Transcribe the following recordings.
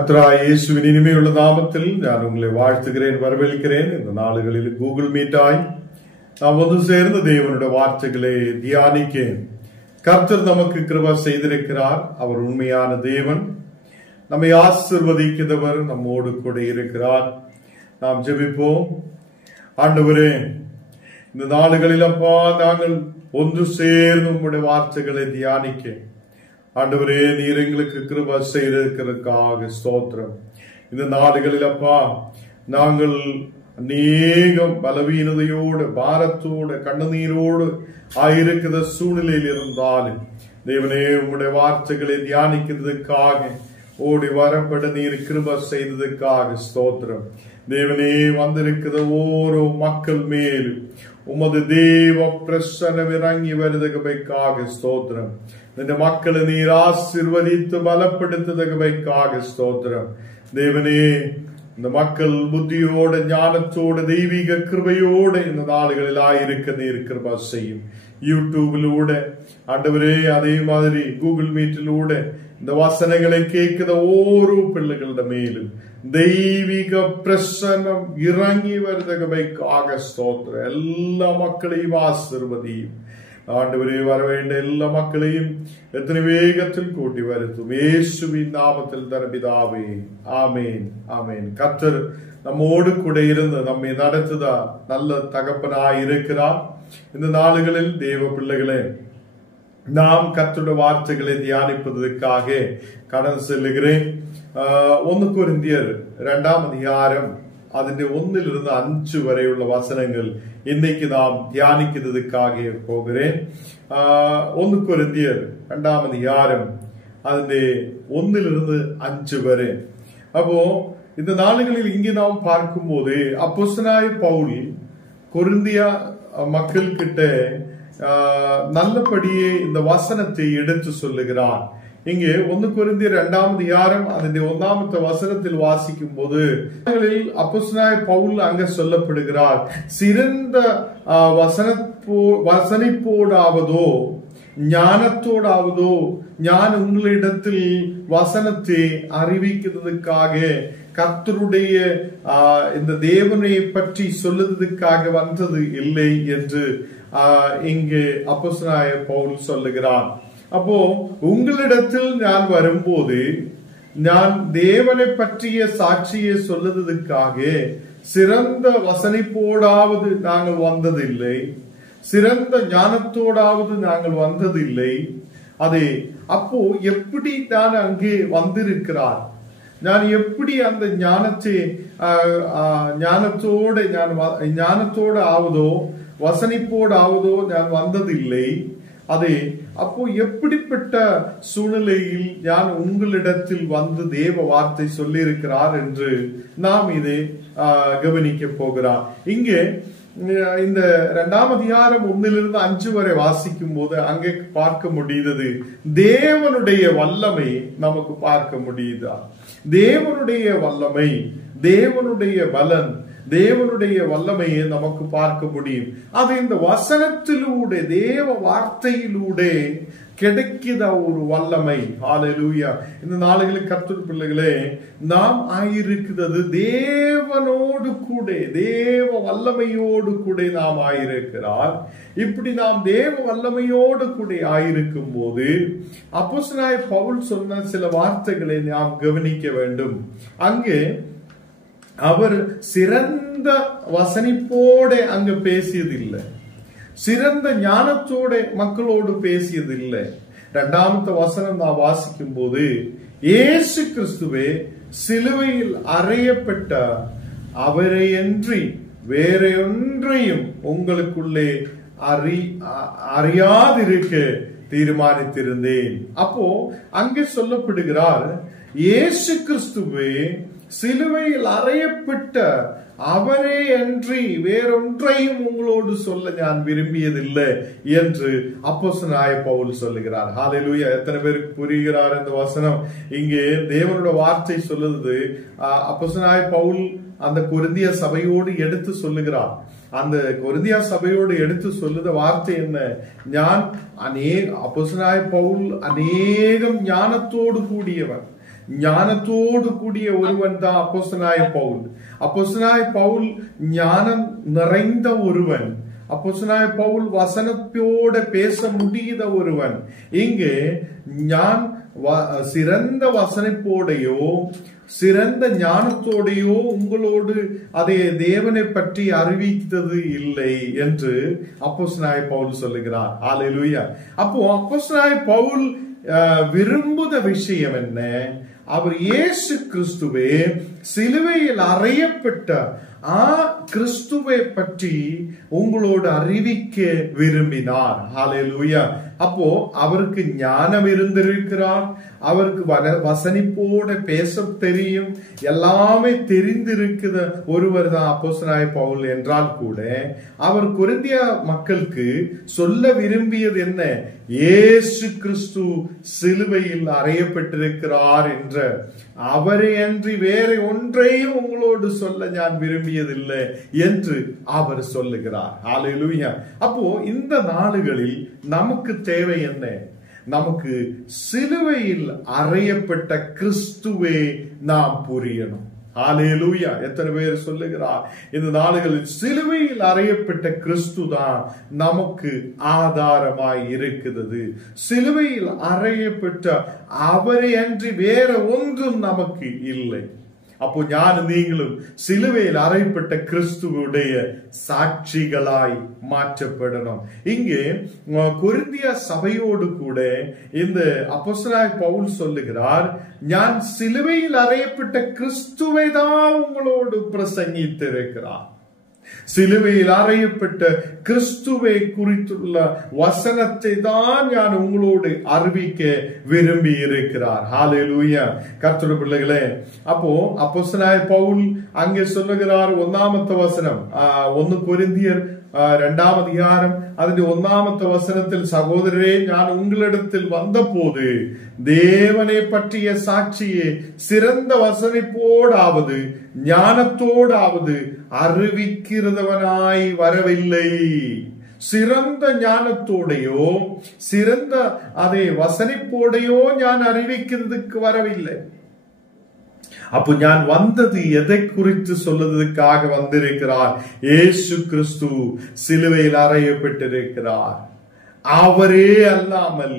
கர்த்தராகிய இயேசுவின் இனிமையுள்ள நாமத்தில் நான் உங்களை வாழ்த்துகிறேன், வரவேற்கிறேன். இந்த நாளுகளில் கூகுள் மீட்டாய் நாம் வந்து சேர்ந்த தேவனுடைய வார்த்தைகளை தியானிக்க கர்த்தர் நமக்கு கிருபை செய்திருக்கிறார். அவர் உண்மையான தேவன், நம்மை ஆசீர்வதிக்கிறவர், நம்மோடு கூட இருக்கிறார். நாம் ஜெபிப்போம். ஆண்டவரே, இந்த நாளுகளில் அப்பா நாங்கள் ஒன்று சேர்ந்து உங்களுடைய வார்த்தைகளை தியானிக்க ஆண்டவரே நீர் எங்களுக்கு கிருபை செய்திருக்கிறதுக்காக ஸ்தோத்திரம். இந்த நாடுகளில் அப்பா நாங்கள் அநேகம் பலவீனதையோடு, பாரத்தோடு, கண்ணுநீரோடு ஆயிருக்கிற சூழ்நிலையில் இருந்தாலும் தேவனே உங்களுடைய வார்த்தைகளை தியானிக்கிறதுக்காக ஓடி வரப்பட நீர் கிருபை செய்ததுக்காக ஸ்தோத்திரம். தேவனே, வந்திருக்கிற ஓரோ மக்கள் மேலும் உமது தேவ பிரசன்னம் இறங்கி வருவதற்காக ஸ்தோத்திரம். இந்த மக்களை நீர் ஆசீர்வதித்து பலப்படுத்துவதற்காக ஸ்தோத்திரம். தேவனே, இந்த மக்கள் புத்தியோடு, ஞானத்தோடு, தெய்வீக கிருபையோடு இந்த நாடுகளில் ஆயிருக்க நீர் கிருபை செய்யும். யூடியூபிலூட ஆண்டவரே, அதே மாதிரி கூகுள் மீட்டிலூட இந்த வசனங்களை கேட்கிற ஓரோ பிள்ளைகளோட மேலும் தெய்வீக பிரசன்னம் இறங்கி வருவதற்காக ஸ்தோத்திரம். எல்லா மக்களையும் ஆசீர்வதியும் ஆண்டவரே. வர வேண்டிய எல்லா மக்களையும் எத்தனை வேகத்தில் கூட்டி வருத்தும் இயேசுவின் நாமத்தில் தரபிதாவே, ஆமேன், ஆமேன். கர்த்தர் நம்மோடு கூட இருந்து நம்மை நடத்துதா நல்ல தகப்பனாய் இருக்கிறார். இந்த நாளுகளில் தேவ பிள்ளைகளே, நாம் கர்த்தருடைய வார்த்தைகளை தியானிப்பதற்காக கடந்து செல்லுகிறேன். 1 கொரிந்தியர் 2ஆம் அதிகாரம் അതിന്റെ 1-5 വരെയുള്ള വചനങ്ങൾ இன்னைக்கு நாம் தியானிக்கிறதுக்காக போகிறேன். 1 கொரிந்தியர் 2ஆம் அதிகாரம் അതിന്റെ 1-5 வரை. அப்போ இந்த நாளுகளில் இங்கே நாம் பார்க்கும்போது அப்போஸ்தலனாய பவுல் கொரிந்திய மக்கள் கிட்ட நல்லபடியே இந்த வசனத்தை எடுத்து சொல்லுகிறார். இங்கே 1 கொரிந்தியர் 2ஆம் அதிகாரம் അതിന്റെ 1ஆമത്തെ வசனத்தில் வாசிக்கும் போது அப்போஸ்தலனாய பவுல் அங்க சொல்லப்படுகிறார், சிறந்த வசனிப்போடாவதோ ஞானத்தோடாவதோ நான் உங்களிடத்தில் வசனத்தை அறிவிக்கிறதுக்காக கர்த்தருடைய இந்த தேவனை பற்றி சொல்லுவதற்காக வந்தது இல்லை என்று இங்கே அப்போஸ்தலனாய பவுல் சொல்லுகிறார். அப்போ உங்களிடத்தில் நான் வரும்போது நான் தேவனை பற்றிய சாட்சியை சொல்லுவதற்காக சிறந்த வசனிப்போடாவது நாங்கள் வந்ததில்லை, சிறந்த ஞானத்தோடாவது நாங்கள் வந்ததில்லை. அதே அப்போ எப்படி நான் அங்கே வந்திருக்கிறார், நான் எப்படி அந்த ஞானத்தோடு ஆவதோ வசனிப்போடு ஆவதோ நான் வந்ததில்லை. அதே அப்போ எப்படிப்பட்ட சூழ்நிலையில் நான் உங்களிடத்தில் வந்து தேவ வார்த்தை சொல்லி இருக்கிறார் என்று நாம் இதை கவனிக்க போகிறார். இங்கே இந்த 2ஆம் அதிகாரம் 1-5 வரை வாசிக்கும் போது அங்கே பார்க்க முடியுது தேவனுடைய வல்லமை நமக்கு பார்க்க முடியுதா. தேவனுடைய வல்லமை, தேவனுடைய பலன், தேவனுடைய வல்லமையை நமக்கு பார்க்க முடியும். அது இந்த வசனத்திலூടെ தேவ வார்த்தையிலூടെ கிடைக்கிற ஒரு வல்லமை. ஹல்லேலூயா. இந்த நாளுகளில் கர்த்தர் பிள்ளைகளே, நாம் ஆயிருக்கிறது தேவனோடு கூட, தேவ வல்லமையோடு கூட நாம் ஆயிருக்கிறார். இப்படி நாம் தேவ வல்லமையோடு கூட ஆயிருக்கும் போது அப்போஸ்தலனாய பவுல் சொன்ன சில வார்த்தைகளை நாம் கவனிக்க வேண்டும். அங்கே அவர் சிறந்த வசனிப்போட அங்க பேசியதில்லை, சிறந்த ஞானத்தோட மக்களோடு பேசியதில்லை. 2ஆமത്തെ வசனம் நான் வாசிக்கும் போது இயேசு கிறிஸ்துவே சிலுவையில் அறையப்பட்ட அவரையன்றி வேற ஒன்றையும் உங்களுக்குள்ளே அறியாதிருக்க தீர்மானித்திருந்தேன். அப்போ அங்கே சொல்லப்படுகிறார், இயேசு கிறிஸ்துவே சிலுவையில் அறையப்பட்ட அவரே அன்றி வேறொன்றையும் உங்களோடு சொல்ல நான் விரும்பியதில்லை என்று அப்போஸ்தலனாய பவுல் சொல்லுகிறார். ஹல்லேலூயா. எத்தனை பேருக்கு புரிகிறார் இந்த வசனம்? இங்கே தேவனுடைய வார்த்தை சொல்லுது. அப்போஸ்தலனாய பவுல் அந்த கொரிந்திய சபையோடு எடுத்து சொல்லுகிறார். அந்த கொரிந்தியா சபையோடு எடுத்து சொல்லுத வார்த்தை என்ன? அப்போஸ்தலனாய பவுல் அநேகம் ஞானத்தோடு கூடியவன், ஞானத்தோடு கூடிய ஒருவன் தான் அப்போஸ்தலனாகிய பவுல். அப்போஸ்தலனாகிய பவுல் ஞானம் நிறைந்த ஒருவன். அப்போஸ்தலனாகிய பவுல் வசனத்தோட பேச முடியாத ஒருவன். இங்கே நான் சிறந்த வசனத்தோடையோ சிறந்த ஞானத்தோடையோ உங்களோடு அதை தேவனை பற்றி அறிவித்தது இல்லை என்று அப்போஸ்தலனாகிய பவுல் சொல்லுகிறார். ஹல்லேலூயா. அப்போ அப்போஸ்தலனாகிய பவுல் விரும்புத விஷயம் என்ன? அவர் இயேசு கிறிஸ்துவே சிலுவையில் அறையப்பட்ட கிறிஸ்துவை பற்றி உங்களோடு அறிவிக்க விரும்பினார். ஹல்லேலூயா. அப்போ அவருக்கு ஞானம் இருந்திருக்கிறார், அவருக்கு வசனிப்போட பேச தெரியும், எல்லாமே தெரிந்திருக்கிற ஒருவர் தான் அப்போஸ்தலனாகிய பவுல் என்றால் கூட அவர் கொரிந்திய மக்களுக்கு சொல்ல விரும்பியது என்ன? இயேசு கிறிஸ்து சிலுவையில் அறையப்பட்டிருக்கிறார் என்ற அவரை அன்றி வேற ஒன்றையும் உங்களோடு சொல்ல நான் விரும்பியதில்லை என்று அவர் சொல்லுகிறார். ஹல்லேலூயா. அப்போ இந்த நாளுகளில் நமக்கு தேவை என்ன? நமக்கு சிலுவையில் அறையப்பட்ட கிறிஸ்துவே நாம் புரியணும். ஹல்லேலூயா. எத்தனை பேர் சொல்லுகிறார் இந்த நாளுகளில் சிலுவையில் அறையப்பட்ட கிறிஸ்து தான் நமக்கு ஆதாரமாய் இருக்கிறது. சிலுவையில் அறையப்பட்ட அவரை அன்றி வேற ஒன்றும் நமக்கு இல்லை. அப்போ ஞான நீங்களும் சிலுவையில் அறையப்பட்ட கிறிஸ்துவுடைய சாட்சிகளாய் மாற்றப்படணும். இங்கே கொரிந்திய சபையோடு கூட இந்த அப்போஸ்தலனாகிய பவுல் சொல்லுகிறார், நான் சிலுவையில் அறையப்பட்ட கிறிஸ்துவை தான் உங்களோடு பிரசங்கித்திருக்கிறார். சிலுவையில் அறையப்பட்ட கிறிஸ்துவை குறித்துள்ள வசனத்தை தான் நான் உங்களோடு அறிவிக்க விரும்பி இருக்கிறார். ஹல்லேலூயா. கர்த்தருடைய பிள்ளைகளே, அப்போ அப்போஸ்தலனாகிய பவுல் அங்கே சொல்லுகிறார், 1 வசனம் 1 கொரிந்தியர் 2 அதிகாரம் അതിന്റെ 1 വചനത്തിൽ, സഹോദരരെ ഞാൻ ഉங்களிடத்தில் വന്നപോது தேவனை பற்றிய சாட்சியை சிறந்த வசனிப்போடாவது ஞானத்தோடாவது அறிவிக்கிறதவனாய் வரவில்லை. சிறந்த ஞானத்தோடையோ சிறந்த அதை வசனிப்போடையோ நான் அறிவிக்கிறதுக்கு வரவில்லை. அப்போ நான் வந்தது எதை குறித்து சொல்வதற்காக வந்திருக்கிறார்? இயேசு கிறிஸ்து சிலுவையில் அறையப்பட்டிருக்கிறார். அவரே அல்லாமல்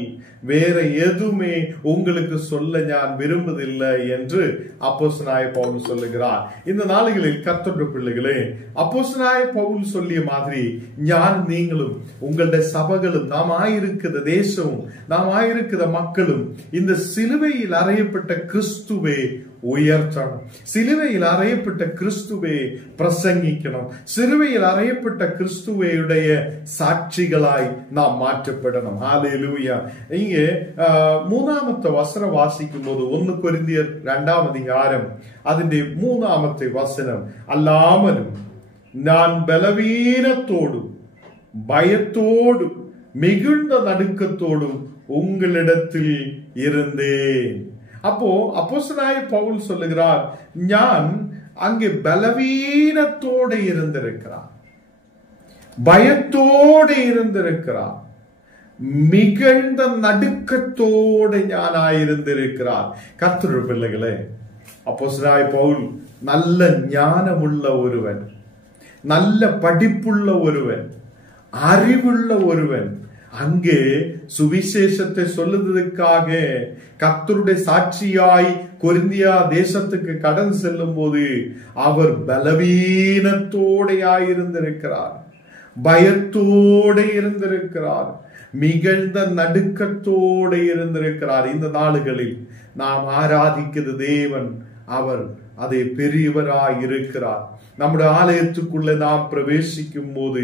வேற எதுவுமே உங்களுக்கு சொல்ல நான் விரும்புவதில்லை என்று அப்போஸ்தலனாகிய பவுல் சொல்லுகிறார். இந்த நாளுகளில் கர்த்தருடைய பிள்ளைகளே, அப்போஸ்தலனாகிய பவுல் சொல்லிய மாதிரி நான் நீங்களும் உங்களுடைய சபைகளும் நாம் ஆயிருக்கிற தேசமும் நாம் ஆயிருக்கிற மக்களும் இந்த சிலுவையில் அறையப்பட்ட கிறிஸ்துவே உயர்த்தணும். சிலுவையில் அறையப்பட்ட கிறிஸ்துவை பிரசங்கிக்கணும். சிலுவையில் அறையப்பட்ட கிறிஸ்துவையுடைய சாட்சிகளாய் நாம் மாற்றப்படணும். ஹல்லேலூயா. இங்கே 3 வசனம் வாசிக்கும் போது 1 கொரிந்தியர் 2 அதிகாரம் അതിന്റെ 3 வசனம், அல்லாமலும் நான் பலவீனத்தோடும் பயத்தோடும் மிகுந்த நடுக்கத்தோடும் உங்களிடத்தில் இருந்தேன். அப்போ அப்போஸ்தலனாகிய பவுல் சொல்லுகிறார், நான் அங்கே பலவீனத்தோடு இருந்திருக்கிறார், பயத்தோடு இருந்திருக்கிறார், மிகுந்த நடுக்கத்தோடு ஞானாயிருந்திருக்கிறார். கர்த்தருடைய பிள்ளைகளே, அப்போஸ்தலனாகிய பவுல் நல்ல ஞானமுள்ள ஒருவன், நல்ல படிப்புள்ள ஒருவன், அறிவுள்ள ஒருவன். அங்கே சுவிசேஷத்தை சொல்லுவதற்காக கர்த்தருடைய சாட்சியாய் கொரிந்தியா தேசத்துக்கு கடந்து செல்லும் போது அவர் பலவீனத்தோடையாயிருந்திருக்கிறார், பயத்தோடு இருந்திருக்கிறார், மிகுந்த நடுக்கத்தோடு இருந்திருக்கிறார். இந்த நாளுகளில் நாம் ஆராதிக்கிற தேவன் அவர் அதை பெரியவராய் இருக்கிறார். நம்முடைய ஆலயத்துக்குள்ள நாம் பிரவேசிக்கும் போது,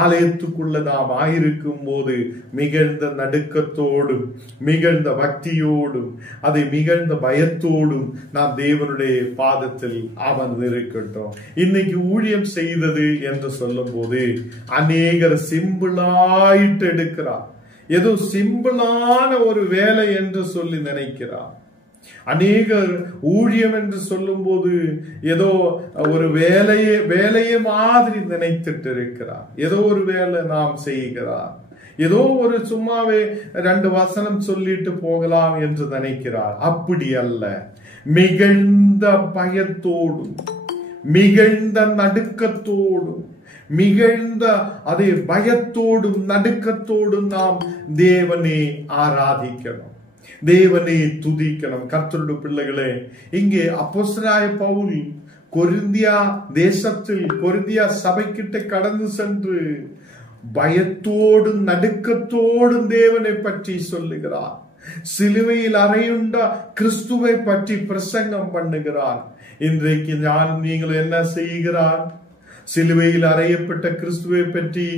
ஆலயத்துக்குள்ள நாம் ஆயிருக்கும் போது மிகுந்த நடுக்கத்தோடும் மிகுந்த பக்தியோடும் அதை மிகுந்த பயத்தோடும் நாம் தேவனுடைய பாதத்தில் அமர்ந்திருக்கட்டும். இன்னைக்கு ஊழியம் செய்தது என்று சொல்லும் போது அநேகர் சிம்பிளாயிட்டு எடுக்கிறார். ஏதோ சிம்பிளான ஒரு வேலை என்று சொல்லி நினைக்கிறார். அநேகர் ஊழியம் என்று சொல்லும் போது ஏதோ ஒரு வேலையை மாதிரி நினைத்துட்டு இருக்கிறார். ஏதோ ஒரு வேலை நாம் செய்கிறார், ஏதோ ஒரு சும்மாவே 2 வசனம் சொல்லிட்டு போகலாம் என்று நினைக்கிறார். அப்படி அல்ல. மிகுந்த பயத்தோடும் மிகுந்த நடுக்கத்தோடும் மிகுந்த அதே பயத்தோடும் நடுக்கத்தோடும் நாம் தேவனை ஆராதிக்கணும், தேவனை துதிக்கணும். கர்த்தருடைய பிள்ளைகளே, இங்கே அப்போஸ்தலனாய பவுல் கொரிந்தியா தேசத்தில் கொரிந்தியா சபைக்கிட்ட கடந்து சென்று பயத்தோடும் நடுக்கத்தோடும் தேவனை பற்றி சொல்லுகிறார். சிலுவையில் அறையுண்ட கிறிஸ்துவை பற்றி பிரசங்கம் பண்ணுகிறார். இன்றைக்கு நீங்கள் என்ன செய்கிறார்? சிலுவையில் அறையப்பட்ட கிறிஸ்துவை பற்றி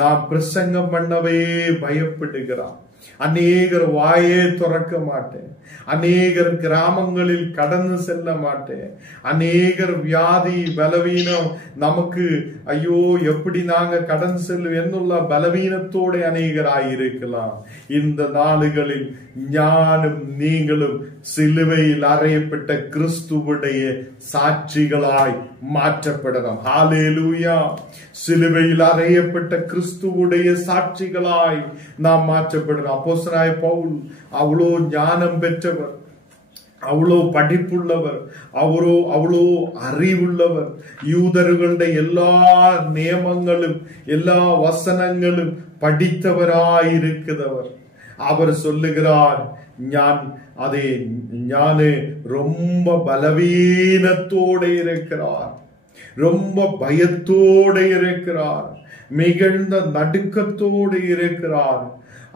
நான் பிரசங்கம் பண்ணவே பயப்படுகிறார். அநேகர் வாயே துறக்க மாட்டேன், அநேகர் கிராமங்களில் கடந்து செல்ல மாட்டேன், அநேகர் வியாதி பலவீனம் நமக்கு ஐயோ எப்படி நாங்க கடந்து செல்லும் என்னுள்ள பலவீனத்தோட அநேகராயிருக்கலாம். இந்த நாளுகளில் ஞானும் நீங்களும் சிலுவையில் அறையப்பட்ட கிறிஸ்துவுடைய சாட்சிகளாய் மாற்றப்படலாம். ஹல்லேலூயா! சிலுவையில் அறையப்பட்ட கிறிஸ்துவுடைய சாட்சிகளாய் நாம் மாற்றப்படலாம். அப்போஸ்தலனாய பவுல் அவ்வளோ ஞானம் பெற்றவர், அவ்வளோ படிப்புள்ளவர், அவ்வளோ அறிவுள்ளவர். யூதர்களுடைய எல்லா நியமங்களும் எல்லா வசனங்களும் படித்தவராயிருக்கிறவர். அவர் சொல்லுகிறார், ஞானே ரொம்ப பலவீனத்தோட இருக்கிறார், ரொம்ப பயத்தோட இருக்கிறார், மிகுந்த நடுக்கத்தோடு இருக்கிறார்.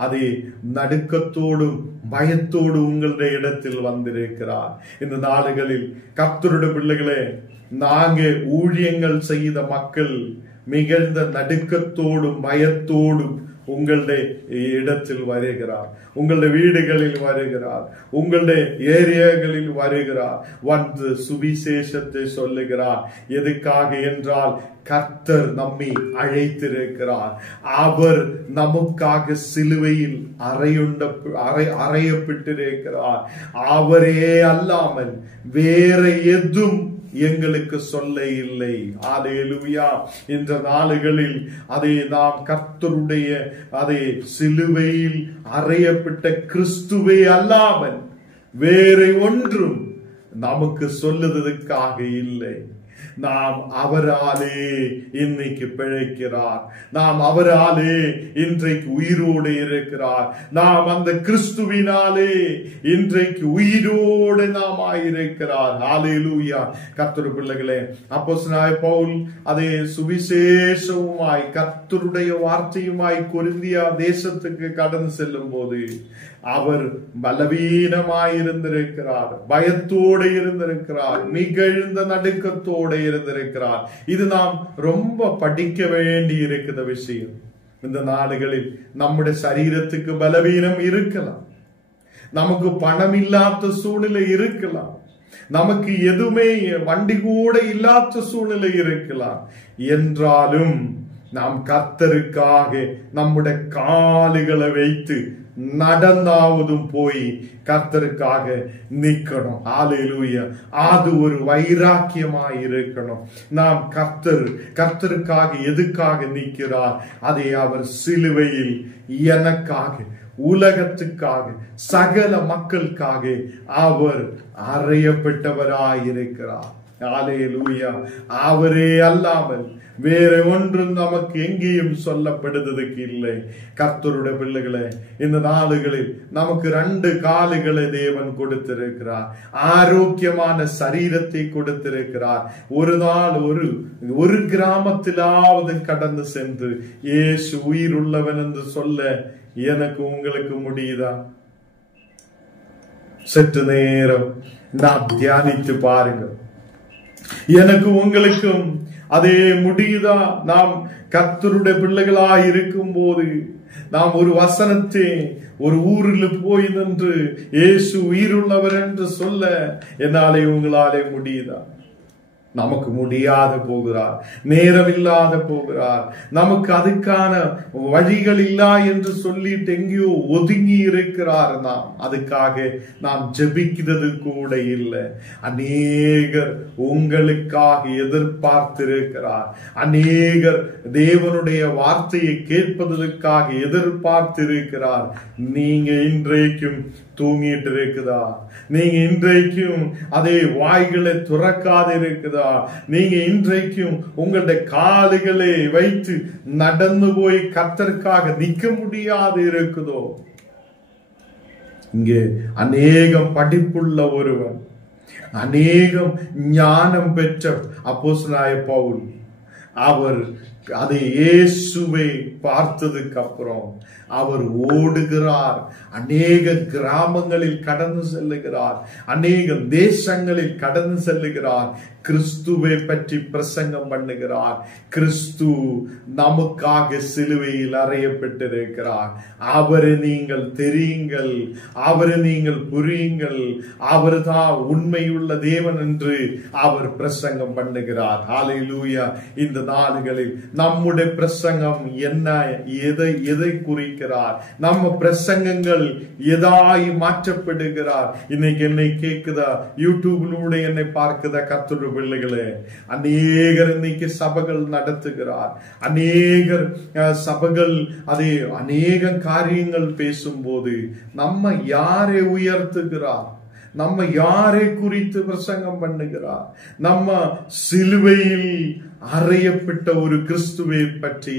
அதே நடுக்கத்தோடும் பயத்தோடு உங்களுடைய இடத்தில் வந்திருக்கிறார். இந்த நாடுகளில் கர்த்தருடைய பிள்ளைகளே, நாங்க ஊழியங்கள் செய்த மக்கள் மிகுந்த நடுக்கத்தோடும் பயத்தோடும் உங்களுடைய இடத்தில் வருகிறார், உங்களுடைய வீடுகளில் வருகிறார், உங்களுடைய ஏரியாக்களில் வருகிறார், வந்து சுவிசேஷத்தை சொல்லுகிறார். எதுக்காக என்றால் கர்த்தர் நம்மை அழைத்திருக்கிறார். அவர் நமக்காக சிலுவையில் அறையப்பட்டிருக்கிறார். அவரே அல்லாமல் வேற எதுவும் எங்களுக்கு சொல்ல இல்லை. ஹல்லேலூயா! இந்த நாளுகளில் அதை நாம் கர்த்தருடைய அதை சிலுவையில் அறையப்பட்ட கிறிஸ்துவே அல்லாமல் வேற ஒன்றும் நமக்கு சொல்லுவதற்காக இல்லை. நாம் அவராலே இன்னைக்கு பிழைக்கிறார், நாம் அவராலே இன்றைக்கு உயிரோடு இருக்கிறார், நாம் அந்த கிறிஸ்துவினாலே இன்றைக்கு உயிரோடு நாம் ஆயிருக்கிறார். ஹல்லேலூயா! கர்த்தருடைய பிள்ளைகளே, அப்போஸ்தலனாய பவுல் அதே சுவிசேஷவுமாய் கர்த்தருடைய வார்த்தையுமாய் கொரிந்தியா தேசத்துக்கு கடந்து செல்லும் போது அவர் பலவீனமாய் இருந்திருக்கிறார், பயத்தோடு இருந்திருக்கிறார், மிகுந்த நடுக்கத்தோடு இருந்திருக்கிறார். இது நாம் ரொம்ப படிக்க வேண்டி இருக்கிற விஷயம். இந்த நாடுகளில் நம்முடைய சரீரத்துக்கு பலவீனம் இருக்கலாம், நமக்கு பணம் இல்லாத சூழ்நிலை இருக்கலாம், நமக்கு எதுவுமே வண்டி கூட இல்லாத சூழ்நிலை இருக்கலாம். என்றாலும் நாம் கர்த்தருக்காக நம்முடைய கால்களை வைத்து நடந்தாவதும் போய் கர்த்தருக்காக நிக்கணும். ஹல்லேலூயா! அது ஒரு வைராக்கியமாய் இருக்கணும். நாம் கர்த்தருக்காக எதுக்காக நிற்கிறார்? அதை அவர் சிலுவையில் எனக்காக, உலகத்துக்காக, சகல மக்களுக்காக அவர் அறையப்பட்டவராயிருக்கிறார். ஹல்லேலூயா! அவரே அல்லாமல் வேற ஒன்றும் நமக்கு எங்கேயும் சொல்லப்படுவதற்கு இல்லை. கர்த்தருடைய பிள்ளைகளே, இந்த நாளுகளில் நமக்கு 2 கால்களை தேவன் கொடுத்திருக்கிறார், ஆரோக்கியமான சரீரத்தை கொடுத்திருக்கிறார். ஒரு நாள் ஒரு கிராமத்திலாவது கடந்து சென்று இயேசு உயிர் உள்ளவன் என்று சொல்ல எனக்கு உங்களுக்கு முடியுதா? சற்று நேரம் நாம் தியானித்து பாருங்கள். எனக்கு உங்களுக்கும் அதே முடியுதா? நாம் கர்த்தருடைய பிள்ளைகளாய் இருக்கும் போது நாம் ஒரு வசனத்தை ஒரு ஊரில் போய் நின்று இயேசு உயிருள்ளவர் என்று சொல்ல என்னாலே உங்களாலே முடியுதா? நமக்கு முடியாத போகிறார், நேரம் இல்லாத போகிறார், நமக்கு அதுக்கான வழிகள் இல்லா என்று சொல்லிட்டு எங்கேயோ ஒதுங்கி இருக்கிறார். அதுக்காக நாம் ஜெபிக்கிறது கூட இல்லை. அநேகர் உங்களுக்காக எதிர்பார்த்திருக்கிறார். அநேகர் தேவனுடைய வார்த்தையை கேட்பதற்காக எதிர்பார்த்திருக்கிறார். நீங்க இன்றைக்கும் தூங்கிட்டு இருக்குதா? நீங்க இன்றைக்கும் அதே வாய்களை துறக்காத இருக்குதா? நீங்க இன்றைக்கும் உங்களுடைய கால்களை வைத்து நடந்து போய் கர்த்தருக்காக நிற்க முடியாது இருக்குதோ? இங்கே அநேகம் படிப்புள்ள ஒருவன், அநேகம் ஞானம் பெற்ற அப்போஸ்தலனாகிய பவுல், அவர் அதை இயேசுவை பார்த்ததுக்கு அப்புறம் அவர் ஓடுகிறார். அநேக கிராமங்களில் கடந்து செல்லுகிறார், அநேக தேசங்களில் கடந்து செல்லுகிறார். கிறிஸ்துவை பற்றி பிரசங்கம் பண்ணுகிறார். கிறிஸ்து நமக்காக சிலுவையில் அறையப்பட்டிருக்கிறார். அவரை நீங்கள் தெரியுங்கள், அவரை நீங்கள் புரியுங்கள், அவர் தான் உண்மையுள்ள தேவன் என்று அவர் பிரசங்கம் பண்ணுகிறார். ஹல்லேலூயா. இந்த நாடுகளில் நம்முடைய பிரசங்கம் என்ன, எதை குறிக்கிறார்? நம்ம பிரசங்கங்கள் எதாய் மாற்றப்படுகிறார்? இன்னைக்கு என்னை கேட்குதா, யூடியூபிலூட என்னை பார்க்குதா கர்த்தருடைய பிள்ளைகளே? அநேகர் இன்னைக்கு சபைகள் நடத்துகிறார், அநேகர் சபைகள் அதை அநேக காரியங்கள் பேசும்போது நம்ம யாரை உயர்த்துகிறார்? நம்ம யாரை குறித்து பிரசங்கம் பண்ணுகிறார்? நம்ம சிலுவையில் அறையப்பட்ட ஒரு கிறிஸ்துவை பற்றி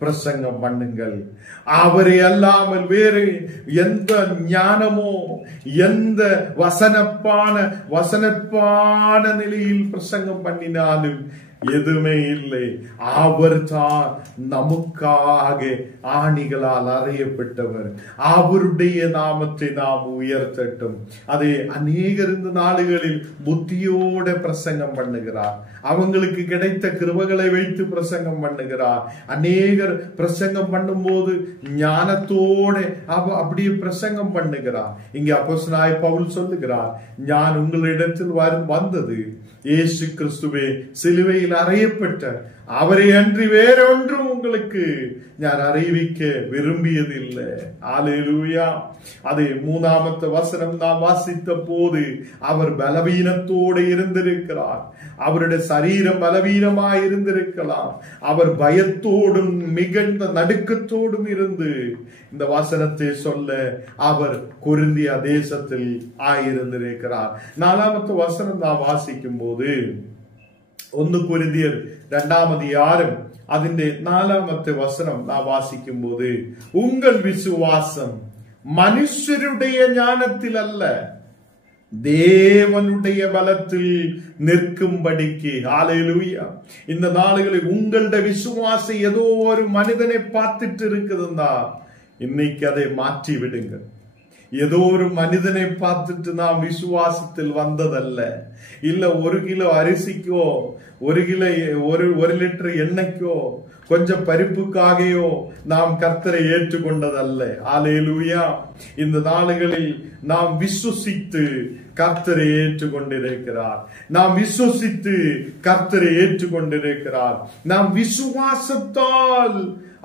பிரசங்கம் பண்ணுங்கள். அவரை அல்லாமல் வேறு எந்த ஞானமோ எந்த வசனப்பான நிலையில் பிரசங்கம் பண்ணினாலும் எதுவுமே இல்லை. அவர் தான் நமக்காக ஆணிகளால் அறையப்பட்டவர். அவருடைய நாமத்தை நாம் உயர்த்தட்டும். அதை அநேகர் இந்த நாடுகளில் புத்தியோட பிரசங்கம் பண்ணுகிறார். அவங்களுக்கு கிடைத்த கிருபைகளை வைத்து பிரசங்கம் பண்ணுகிறார். அநேகர் பிரசங்கம் பண்ணும்போது ஞானத்தோட அப்படியே பிரசங்கம் பண்ணுகிறார். இங்க அப்போஸ்தலனாகிய பவுல் சொல்லுகிறார், நான் உங்களிடத்தில் வந்தது இயேசு கிறிஸ்துவே சிலுவையில் அறையப்பட்ட அவரை அன்றி வேறொன்றும் உங்களுக்கு நான் அறிவிக்க விரும்பியதில்லை. ஹல்லேலூயா. அதை 3ஆம் வசனம் நாம் வாசித்த போது அவர் பலவீனத்தோடு இருந்திருக்கிறார். அவருடைய சரீரம் பலவீனமாய் இருந்திருக்கலாம். அவர் பயத்தோடும் மிகுந்த நடுக்கத்தோடும் இருந்து இந்த வசனத்தை சொல்ல அவர் கொரிந்திய தேசத்தில் ஆயிருந்திருக்கிறார். 4ஆம் வசனம் நாம் வாசிக்கும் போது 1 கொரிந்தியர் 2ஆம் அதிகாரம் അതിന്റെ 4ஆമത്തെ വചനം നാം വാസിക്കുമ്പോൾ ഉங்கள் விசுவாசம் மனுஷருடைய ஞானத்திலல்ல தேவனுடைய பலத்தில் நிற்கும்படிக்கு. ஹல்லேலூயா. இந்த நாளுகளில் உங்களுடைய விசுவாசம் ஏதோ ஒரு மனிதனை பார்த்துட்டு இருக்குதுன்னா இன்னைக்கு அதை மாற்றி விடுங்க. ஏதோ ஒரு மனிதனை பார்த்துட்டு நாம் விசுவாசத்தில் வந்ததல்ல. இல்ல 1 கிலோ அரிசிக்கோ 1 லிட்டர் எண்ணெய்க்கோ கொஞ்சம் பருப்புக்காகையோ நாம் கர்த்தரை ஏற்றுக்கொண்டதல்ல. ஹல்லேலூயா. இந்த நாளுகளில் நாம் விசுவசித்து கர்த்தரை ஏற்றுக்கொண்டிருக்கிறார். நாம் விசுவசித்து கர்த்தரை ஏற்றுக்கொண்டிருக்கிறார். நாம் விசுவாசத்தால்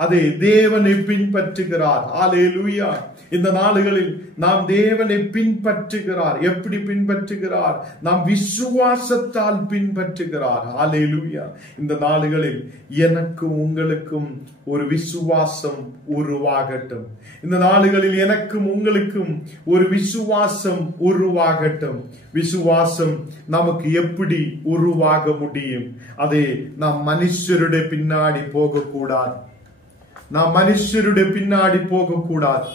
அதை தேவனை பின்பற்றுகிறார். ஹல்லேலூயா. இந்த நாளுகளில் நாம் தேவனை பின்பற்றுகிறார். எப்படி பின்பற்றுகிறார்? நாம் விசுவாசத்தால் பின்பற்றுகிறார். ஹல்லேலூயா. இந்த நாளுகளில் எனக்கும் உங்களுக்கும் ஒரு விசுவாசம் உருவாகட்டும். இந்த நாளுகளில் எனக்கும் உங்களுக்கும் ஒரு விசுவாசம் உருவாகட்டும். விசுவாசம் நமக்கு எப்படி உருவாக முடியும்? அதை நாம் மனுஷருடைய பின்னாடி போகக்கூடாது. நாம் மனுஷருடைய பின்னாடி போகக்கூடாது.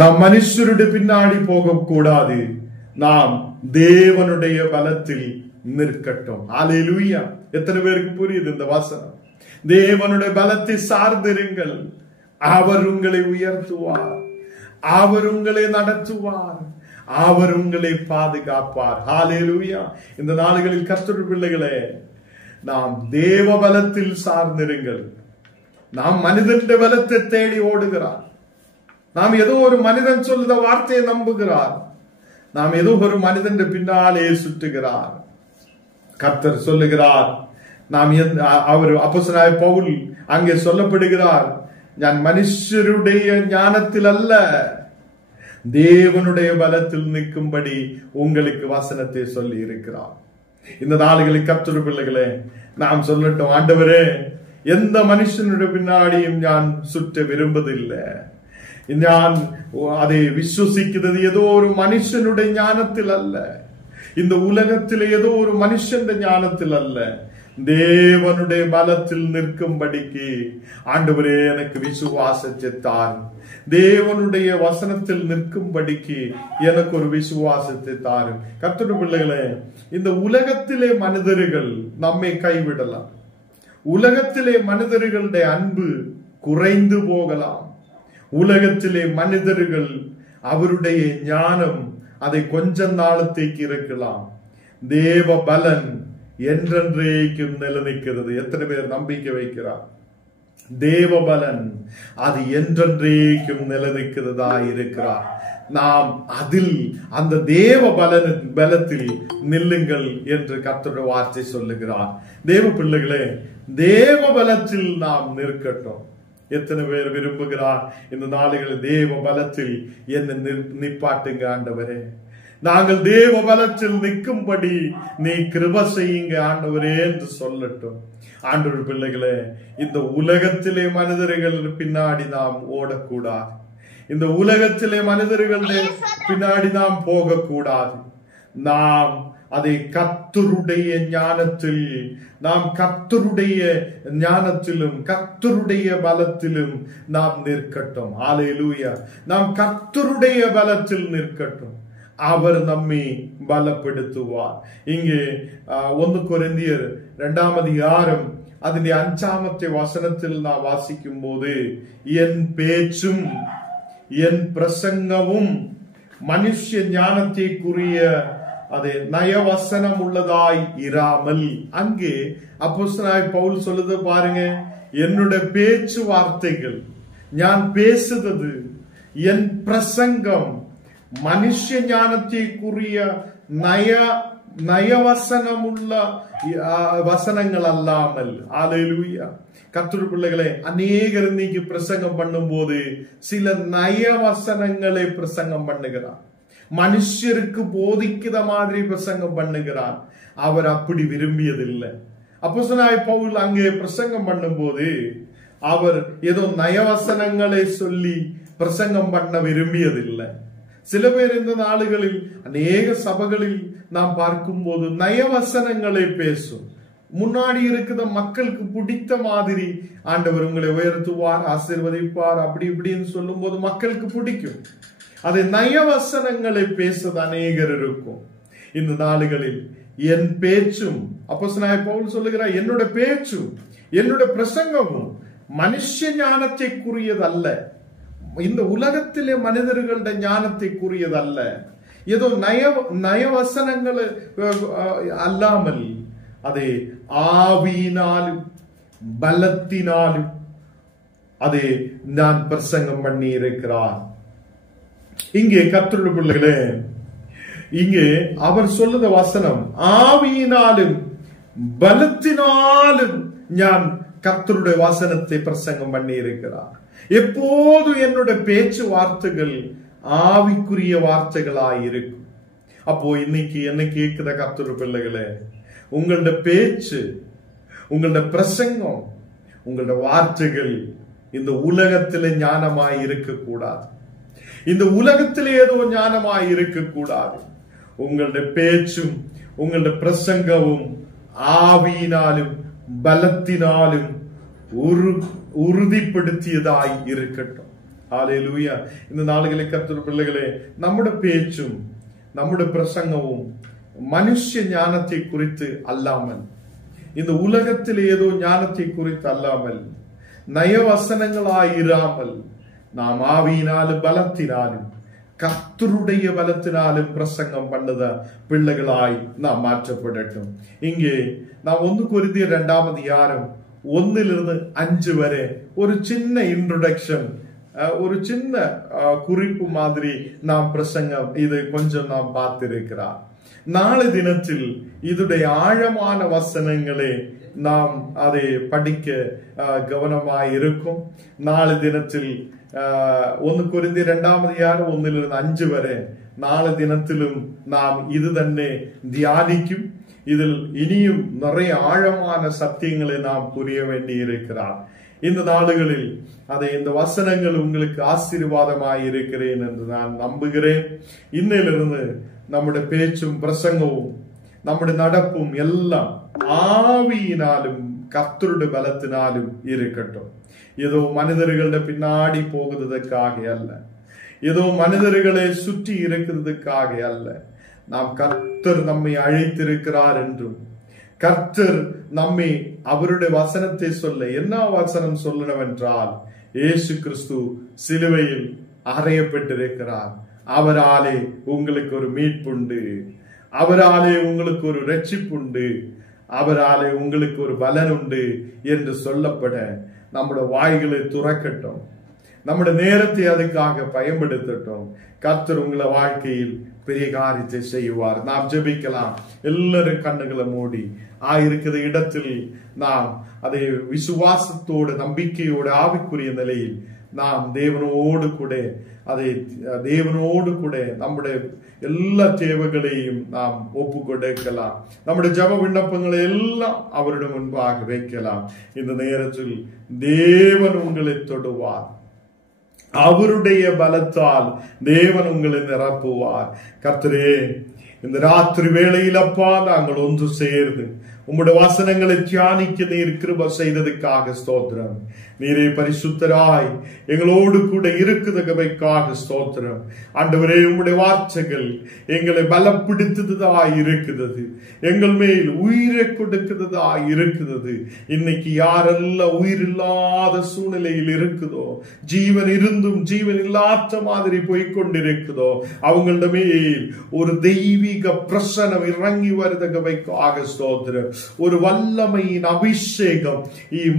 நாம் மனுஷருடைய பின்னாடி போகக்கூடாது. நாம் தேவனுடைய பலத்தில் நிற்கட்டும். ஹல்லேலூயா. எத்தனை பேருக்கு புரியுது இந்த வசனம்? தேவனுடைய பலத்தை சார்ந்திருங்கள். அவர் உங்களை உயர்த்துவார், அவர் உங்களை நடத்துவார், அவர் உங்களை பாதுகாப்பார். ஹல்லேலூயா. இந்த நாளுகளில் கர்த்தருடைய பிள்ளைகளே, நாம் தேவ பலத்தில் சார்ந்திருங்கள். நாம் மனிதனுடைய பலத்தை தேடி ஓடுகிறார். நாம் ஏதோ ஒரு மனிதன் சொல்லுத வார்த்தையை நம்புகிறார். நாம் ஏதோ ஒரு மனிதன் பின்னாலே சுற்றுகிறார். கர்த்தர் சொல்லுகிறார், நாம் அவர் அப்போஸ்தலனாகிய பவுல் அங்கே சொல்லப்படுகிறார், நான் மனுஷருடைய ஞானத்தில் அல்ல தேவனுடைய பலத்தில் நிற்கும்படி உங்களுக்கு வசனத்தை சொல்லி இருக்கிறார். இந்த நாளுகளில் கர்த்தருடைய பிள்ளைகளே, நாம் சொல்லட்டும், ஆண்டவரே, எந்த மனுஷனுடைய பின்னாடியும் நான் சுற்ற விரும்புவதில்லை. நான் அதை விசுவசிக்கிறது ஏதோ ஒரு மனுஷனுடைய ஞானத்தில் அல்ல, இந்த உலகத்தில் ஏதோ ஒரு மனுஷன் ஞானத்தில் அல்ல, தேவனுடைய பலத்தில் நிற்கும்படிக்கு ஆண்டவரே எனக்கு விசுவாசத்தை தாரும். தேவனுடைய வசனத்தில் நிற்கும்படிக்கு எனக்கு ஒரு விசுவாசத்தை தாரும். கர்த்தருடைய பிள்ளைகளே, இந்த உலகத்திலே மனிதர்கள் நம்மை கைவிடலாம். உலகத்திலே மனிதர்களுடைய அன்பு குறைந்து போகலாம். உலகத்திலே மனிதர்கள் அவருடைய ஞானம் அதை கொஞ்ச நாளത്തേக்கு இருக்கலாம். தேவ பலன் என்றென்றைக்கும் நிலைநிற்கிறது. எத்தனை பேர் நம்பிக்கை வைக்கிறார்? தேவ பலன் அது என்றென்றைக்கும் நிலைநிற்கிறதா இருக்கிறார். நாம் அதில் அந்த தேவ பலத்தில் நில்லுங்கள் என்று கர்த்தருடைய வார்த்தை சொல்லுகிறார். தேவ பிள்ளைகளே, தேவ பலத்தில் நாம் நிற்கட்டும். எத்தனை பேர் விரும்புகிறார் இந்த நாளுகளில் தேவ பலத்தில் என்ன நிப்பாட்டுங்க ஆண்டவரே, நாங்கள் தேவ பலத்தில் நிற்கும்படி நீ கிருபை செய்யுங்க ஆண்டவரே என்று சொல்லட்டும். ஆண்டவர் பிள்ளைகளே, இந்த உலகத்திலே மனிதர்கள் பின்னாடி நாம் ஓடக்கூடாது. இந்த உலகத்திலே மனிதர்களுடைய பின்னாடி நாம் போகக்கூடாது. நாம் அதை கர்த்தருடைய ஞானத்தில், நாம் கர்த்தருடைய ஞானத்திலும் கர்த்தருடைய பலத்திலும் நாம் நிற்கட்டும். ஹல்லேலூயா. நாம் கர்த்தருடைய பலத்தில் நிற்கட்டும். அவர் நம்மை பலப்படுத்துவார். இங்கே 1 கொரிந்தியர் 2ஆம் அதிகாரம் അതിന്റെ 5ാമത്തെ വചനത്തിൽ നാം വാസിക്കുമ്പോൾ, എൻ പേച്ചും എൻ പ്രസംഗവും മനുഷ്യ ஞானத்தைக்குரிய அதே நயவசனம் உள்ளதாய் இராமல். அங்கே அப்போஸ்தலனாகிய பவுல் சொல்லுது பாருங்க, என்னுடைய பேச்சு வார்த்தைகள், நான் பேசுறது, என் பிரசங்கம் மனுஷ ஞானத்தைக்குரிய நயவசனமுள்ள வசனங்கள் அல்லாமல். ஹல்லேலூயா. கர்த்தருடைய பிள்ளைகளே, அநேகர் இன்னைக்கு பிரசங்கம் பண்ணும் போது சில நயவசனங்களை பிரசங்கம் பண்ணுகிறார். மனுஷருக்கு போதிக்கிற மாதிரி பிரசங்கம் பண்ணுகிறார். அவர் அப்படி விரும்பியதில்லை. அப்போஸ்தலனாகிய பவுல் அங்கே பிரசங்கம் பண்ணும் போது அவர் ஏதோ நயவசனங்களை சொல்லி பிரசங்கம் பண்ண விரும்பியதில்லை. சில பேர் இந்த நாளுகளில் அநேக சபைகளில் நாம் பார்க்கும் போது நயவசனங்களை பேசும். முன்னாடி இருக்கிற மக்களுக்கு பிடித்த மாதிரி ஆண்டவர் உங்களை உயர்த்துவார், ஆசீர்வதிப்பார், அப்படி இப்படின்னு சொல்லும் போது மக்களுக்கு பிடிக்கும். அதை நயவசனங்களை பேசுவது அநேகர் இருக்கும். இந்த நாளுகளில் என் பேச்சும், அப்போஸ்தலனாகிய பவுல் சொல்லுகிறார், என்னோட பேச்சும் என்னோட பிரசங்கமும் மனுஷ ஞானத்தைக்குரியதல்ல, இந்த உலகத்திலே மனிதர்களுடைய ஞானத்தைக்குரியதல்ல, ஏதோ நயவசனங்கள் அல்லாமல் அதை ஆவியினாலும் பலத்தினாலும் அதை நான் பிரசங்கம் பண்ணி இருக்கிறார். இங்கே கர்த்தருடைய பிள்ளைகளே, இங்கே அவர் சொல்லுத வசனம், ஆவியினாலும் பலத்தினாலும் நான் கர்த்தருடைய வசனத்தை பிரசங்கம் பண்ணி இருக்கிறார். எப்போது என்னுடைய பேச்சு வார்த்தைகள் ஆவிக்குரிய வார்த்தைகளாய் இருக்கும். அப்போ இன்னைக்கு என்ன கேட்கிற கர்த்தருடைய பிள்ளைகளே, உங்களுடைய பேச்சு, உங்களுடைய பிரசங்கம், உங்களுடைய வார்த்தைகள் இந்த உலகத்திலே ஞானமாய் இருக்கக்கூடாது. இந்த உலகத்திலே ஏதோ ஞானமாய் இருக்கக்கூடாது. உங்களுடைய பேச்சும் உங்களுடைய பிரசங்கமும் ஆவியினாலும் பலத்தினாலும் உறுதிப்படுத்தியதாய் இருக்கட்டும். ஹல்லேலூயா. இந்த நாளுகளில் கர்த்தருடைய பிள்ளைகளே, நம்முடைய பேச்சும் நம்முடைய பிரசங்கமும் மனுஷ ஞானத்தை குறித்து அல்லாமல், இந்த உலகத்தில் ஏதோ ஞானத்தை குறித்து அல்லாமல், நயவசனங்களாயிராமல், நாம் ஆவியினாலும் பலத்தினாலும் கர்த்தருடைய பலத்தினாலும் பிரசங்கம் பண்ணத பிள்ளைகளாய் நாம் மாற்றப்படட்டும். இங்கே நாம் 1 கொரிந்தியர் 2ஆம் அதிகாரம் 1 to 5 வரை ஒரு சின்ன இன்ட்ரோடக்ஷன் ஒரு சின்ன குறிப்பு மாதிரி நாம் பிரசங்கம் இது கொஞ்சம் நாம் பார்த்திருக்கிறார். நாளை தினத்தில் இதுடைய ஆழமான வசனங்களே நாம் அதை படிக்க கவனமாய் இருக்கும். நாளை தினத்தில் 1 கொரிந்தியர் 2:1-5 வரை நாளை தினத்திலும் நாம் இது തന്നെ தியானிக்கும். இதில் இனியும் நிறைய ஆழமான சத்தியங்களை நாம் புரிய வேண்டி இருக்கிறார். இந்த நாடுகளில் இந்த வசனங்கள் உங்களுக்கு ஆசீர்வாதமாய் இருக்கிறேன் என்று நான் நம்புகிறேன். இன்னிலிருந்து நம்முடைய பேச்சும் பிரசங்கവും നമ്മുടെ നടപ്പും എല്ലാം ആവിയിനാലും കർത്തരുടെ ബലത്തിനാലും ഇരിക്കട്ടെ. ഏതോ മനുഷ്യരുടെ പിന്നാടി പോകുന്നതുക്കാக அல்ல, ஏதோ மனிதர்களை சுற்றி இருக்கிறதுக்காக அல்ல. நாம் கர்த்தர் நம்மை அழைத்திருக்கிறார் என்றும், கர்த்தர் நம்மை அவருடைய வசனத்தை சொல்ல என்ன வசனம் சொல்லணும் என்றால், இயேசு கிறிஸ்து சிலுவையில் அறையப்பட்டிருக்கிறார், அவராலே உங்களுக்கு ஒரு மீட்புண்டு, அவராலே உங்களுக்கு ஒரு ரட்சிப்புண்டு, அவராலே உங்களுக்கு ஒரு பலன் உண்டு என்று சொல்லப்பட நம்முடைய வாய்களை துறக்கட்டும், நம்முடைய நேரத்தை அதுக்காக பயன்படுத்தட்டும். கர்த்தர் உங்களை வாழ்க்கையில் பெரிய காரியத்தை செய்வார். நாம் ஜெபிக்கலாம். எல்லாரும் கண்ணுகளை மூடி இருக்கிற இடத்தில் நாம் அதை விசுவாசத்தோடு நம்பிக்கையோடு ஆவிக்குரிய நிலையில் நாம் தேவனோடு கூட நம்முடைய எல்லா தேவைகளையும் நாம் ஒப்பு கொடுக்கலாம். நம்முடைய ஜெப விண்ணப்பங்களை எல்லாம் அவருடைய முன்பாக வைக்கலாம். இந்த நேரத்தில் தேவன் உங்களை தொடுவார், அவருடைய பலத்தால் தேவன் உங்களை நிரப்புவார். கர்த்தரே, இந்த ராத்திரி வேளையில் அப்பா நாங்கள் ஒன்று சேர்ந்து உம்முடைய வசனங்களை தியானிக்க நீர் கிருபை செய்ததுக்காக ஸ்தோத்திரம். நீரே பரிசுத்தராய் எங்களோடு கூட இருக்குதற்காக ஸ்தோத்திரம். ஆண்டவரே, உம்முடைய வார்த்தைகள் எங்களை பலப்படுத்துவதாய் இருக்கிறது, எங்கள் மேல் உயிரை கொடுக்கிறதாய் இருக்கிறது. இன்னைக்கு யாரெல்லாம் உயிர் இல்லாத சூழ்நிலையில் இருக்குதோ, ஜீவன் இருந்தும் ஜீவன் இல்லாத மாதிரி போய்கொண்டிருக்குதோ, அவங்கள மேல் ஒரு தெய்வீக பிரசனம் இறங்கி வருதற்காக ஸ்தோத்திரம். ஒரு வல்லமையின் அபிஷேகம்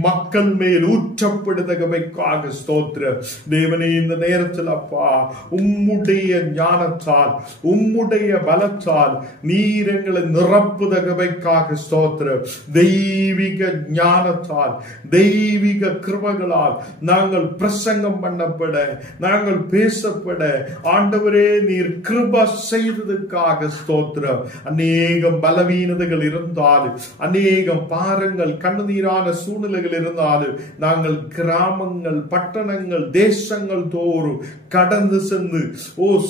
மக்கள் மேல் ஊற்றப்படுதற்காக ஸ்தோத்திரம். தேவனே, இந்த நேரத்தில் அப்பா உம்முடைய ஞானத்தால் உம்முடைய பலத்தால் நீர் எங்களை நிரப்புதற்காக ஸ்தோத்திரம். தெய்வீக ஞானத்தால் தெய்வீக கிருபைகளால் நாங்கள் பிரசங்கம் பண்ணப்பட, நாங்கள் பேசப்பட ஆண்டவரே நீர் கிருபை செய்ததற்காக ஸ்தோத்திரம். அநேகம் பலவீனதைகள் இருந்தாலும், அநேகம் பாரங்கள் கண்ணீரான சூழ்நிலைகள் இருந்தாலும், நாங்கள் கிராமங்கள் பட்டணங்கள் தேசங்கள் தோறும் கடந்து சென்று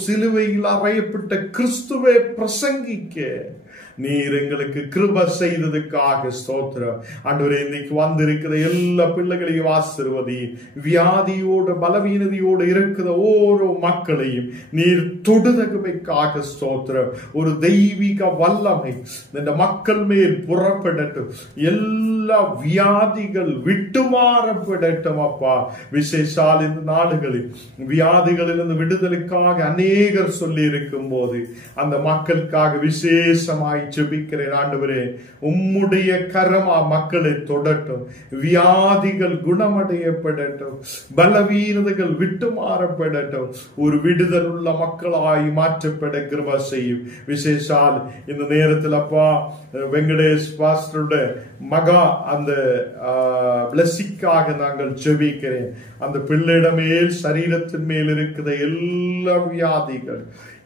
சிலுவையில் அறையப்பட்ட கிறிஸ்துவை பிரசங்கிக்க நீர் எங்களுக்கு கிருபை செய்ததுக்காக ஸ்தோத்திரம். ஆண்டவரே, இன்னைக்கு வந்திருக்கிற எல்லா பிள்ளைகளையும் ஆசீர்வதி. வியாதியோடு பலவீனதையோடு இருக்கிற ஓரோ மக்களையும் நீர் தொடுதற்காக ஸ்தோத்திரம். ஒரு தெய்வீக வல்லமை இந்த மக்கள் மேல் புறப்படட்டும். எல்லா வியாதிகள் விட்டுமாறப்படட்டும் அப்பா. விசேஷால் இந்த நாடுகளில் வியாதிகளிலிருந்து விடுதலுக்காக அநேகர் சொல்லி இருக்கும் போது அந்த மக்களுக்காக விசேஷமாய் ஜெபிக்கிறேன். ஆண்டவரே, உம்முடைய கரமா மக்களை தொடட்டும். வியாதிகள் குணமடையப்படட்டும், பலவீனதைகள் விட்டு மாறப்படட்டும். ஒரு விடுதல் உள்ள மக்களாய் மாற்றப்பட கிருபை செய்யும். விசேஷால் இந்த நேரத்தில் அப்பா வெங்கடேஷ் பாஸ்டருடைய மகா அந்த பிளஸிக்காக நாங்கள் ஜெபிக்கிறேன். அந்த பிள்ளையிடம் மேல் சரீரத்தின் மேல் இருக்கிற எல்லா வியாதிகள்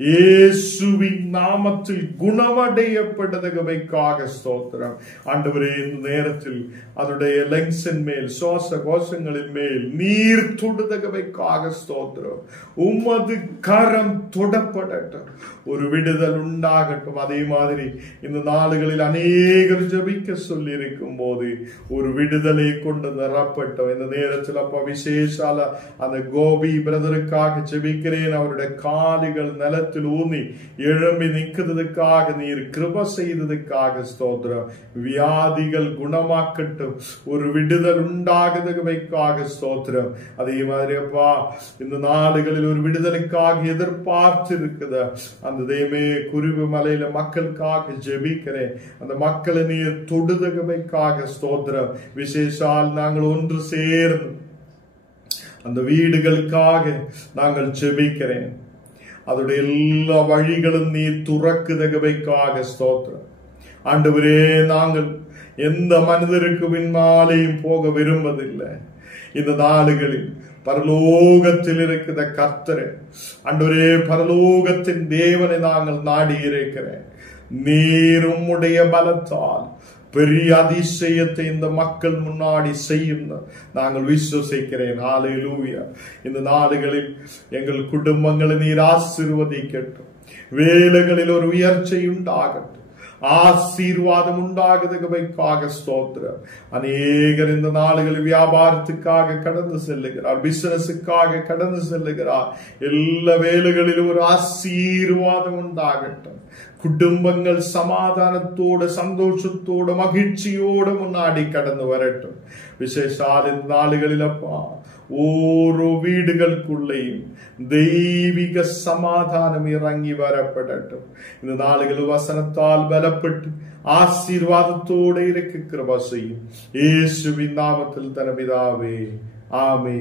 இயேசுவின் நாமத்தில் குணமடையப்பட்டதற்காக ஸ்தோத்திரம். ஆண்டவரே, இந்த நேரத்தில் அதனுடைய லங்ஸின் மேல் சுவாச கோஷங்களின் மேல் நீர் தொடுதற்காக ஸ்தோத்திரம். உமது கரம் தொடப்படட்டும், ஒரு விடுதல் உண்டாகட்டும். அதே மாதிரி இந்த நாடுகளில் அநேகர் ஜெபிக்க சொல்லி இருக்கும் போது ஒரு விடுதலை கொண்டு நிரப்பட்டோம். இந்த நேரத்தில் அப்பா விசேஷால அந்த கோபி பிரதருக்காக ஜெபிக்கிறேன். அவருடைய கால்கள் நிலத்தில் ஊனி எழும்பி நிற்கிறதுக்காக நீர் கிருபை செய்ததுக்காக ஸ்தோத்திரம். வியாதிகள் குணமாக்கட்டும், ஒரு விடுதல் உண்டாகுதற்காக ஸ்தோத்திரம். அதே மாதிரி அப்பா இந்த நாடுகளில் ஒரு விடுதலுக்காக எதிர்பார்த்து இருக்குது அந்த தேமே குருவி மலையில மக்களுக்காக ஜெபிக்கிறேன். அந்த மக்களை நீர் தொடுதற்காக ஸ்தோத்திரம். விசேஷால் நாங்கள் ஒன்று சேர்ந்து அந்த வீடுகளுக்காக நாங்கள் ஜெபிக்கிறேன். அதோடைய எல்லா வழிகளும் நீர் துறக்குதகவைக்காக ஸ்தோத்திரம். ஆண்டவரே, நாங்கள் எந்த மனிதருக்கு பின்னாலேயும் போக விரும்பதில்லை. இந்த நாடுகளில் பரலோகத்தில் இருக்கிற கர்த்தரே, ஆண்டவரே, பரலோகத்தின் தேவனை நாங்கள் நாடி இருக்கிறேன். நீர் உம்முடைய பலத்தால் பெரிய அதிசயத்தை இந்த மக்கள் முன்னாடி செய்யும் நாங்கள் விசுவசிக்கிறேன். ஹல்லேலூயா. இந்த நாடுகளில் எங்கள் குடும்பங்களை நீர் ஆசீர்வதிக்கட்டும். வேலைகளில் ஒரு உயர்ச்சி உண்டாகட்டும். ஆசீர்வாதம் உண்டாகுதகவைக்காக ஸ்தோத்திரம். அநேகர் இந்த நாடுகளில் வியாபாரத்துக்காக கடந்து செல்லுகிறார், பிசினஸுக்காக கடந்து செல்லுகிறார். எல்லா வேலைகளிலும் ஒரு ஆசீர்வாதம் உண்டாகட்டும். குடும்பங்கள் சமாதானத்தோடு, சந்தோஷத்தோடு, மகிழ்ச்சியோடு முன்னாடி கடந்து வரட்டும். விசேஷால் இந்த நாடுகளில் அப்பா, ஓரோ வீடுகளுக்குள்ளேயும் தெய்வீக சமாதானம் இறங்கி வரப்படட்டும். இந்த நாடுகள் வசனத்தால் பலப்பட்டு ஆசீர்வாதத்தோடு இருக்க கிருபை செய்யும். இயேசுவின் நாமத்தில் தன பிதாவே, ஆமென்.